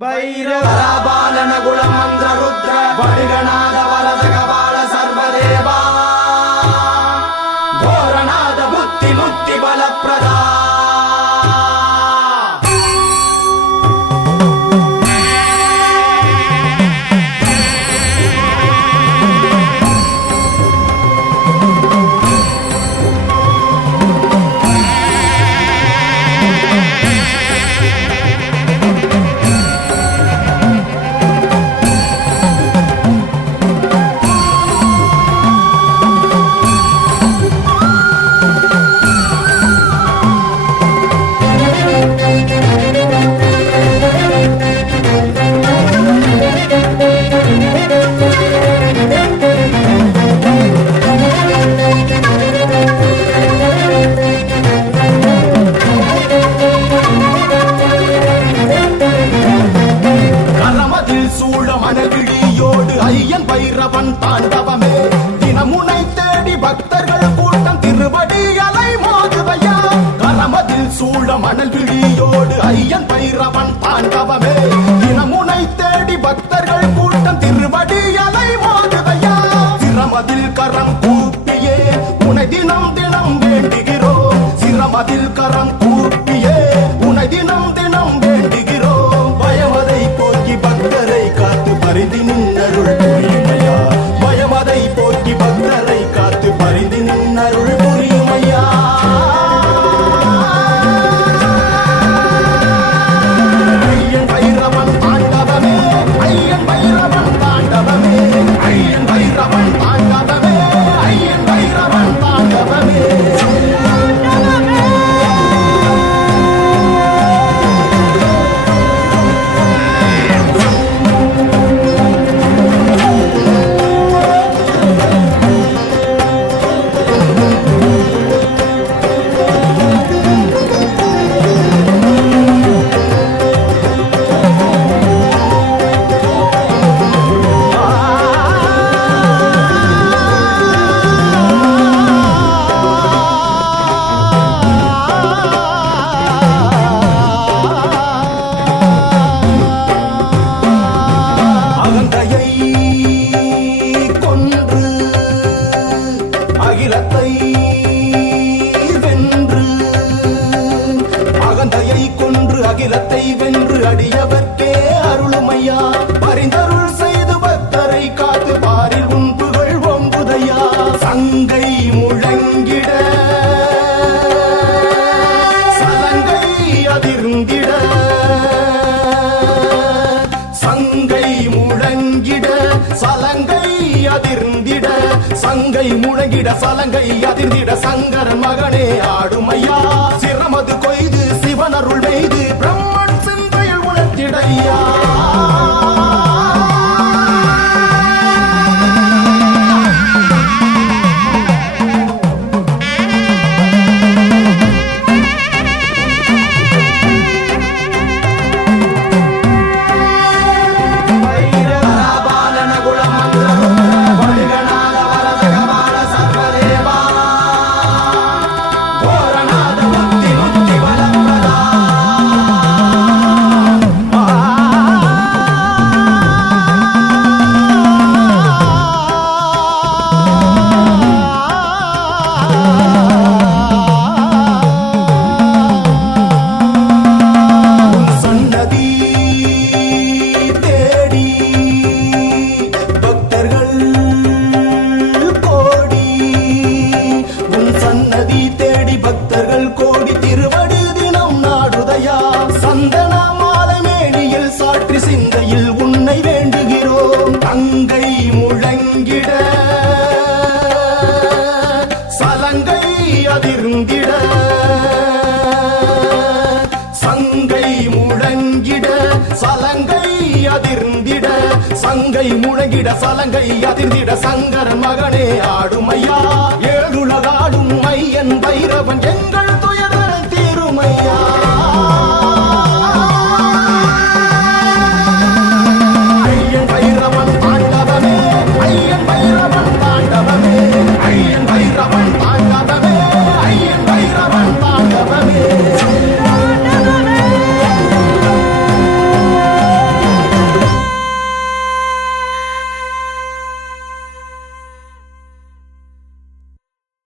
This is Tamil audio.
भैरवराबालन गुणं मंत्र रुद्र वडिगनाद वरद कपाल सर्वदेवा घोरनाद बुद्धि मुक्ति बल प्रदा भैरवन तांडवमे दिनमुனை தேடி பக்தர்கள் கூட்டம் திருவடி அலை மோதுதையா கரமதில் சூழ மணல் விழியோடு ஐயன் பைரவன் தாண்டவமே தினமுனை தேடி பக்தர்கள் கூட்டம் திருவடி அலை மோதுதையா சிரமதில் கரம் கூப்பியே உனை தினம் தினம் வேண்டுகிறோம் சிரமதில் கரம் கூப்பியே உனை தினம் தினம் வேண்டுகிறோம் பயமதை போக்கி பக்தரை காத்து பரிதி நின்னருள் அகிலத்தை வென்று அடியவர்க்கே அருளுமையா பரிந்தருள் செய்து பக்தரை காத்து பாரில் உன் புகழ் ஒம்புதையா சங்கை முழங்கிட சலங்கை அதிர்ந்திட சங்கை முழங்கிட சலங்கை அதிர்ந்திட சங்கை முழங்கிட சலங்கை அதிர்ந்திட சங்கரன் மகனே ஆடுமையா சிரமது கொய்து சிவனருள் மெய்து பிரம்மன் சிந்தையில் உணர்த்திடையா சிந்தையில் உன்னை வேண்டுகிறோம் தங்கை முழங்கிட சலங்கை அதிர்ந்திட சங்கை முழங்கிட சலங்கை அதிர்ந்திட சங்கை முழங்கிட சலங்கை அதிர்ந்திட சங்கரன் மகனே ஆடுமையா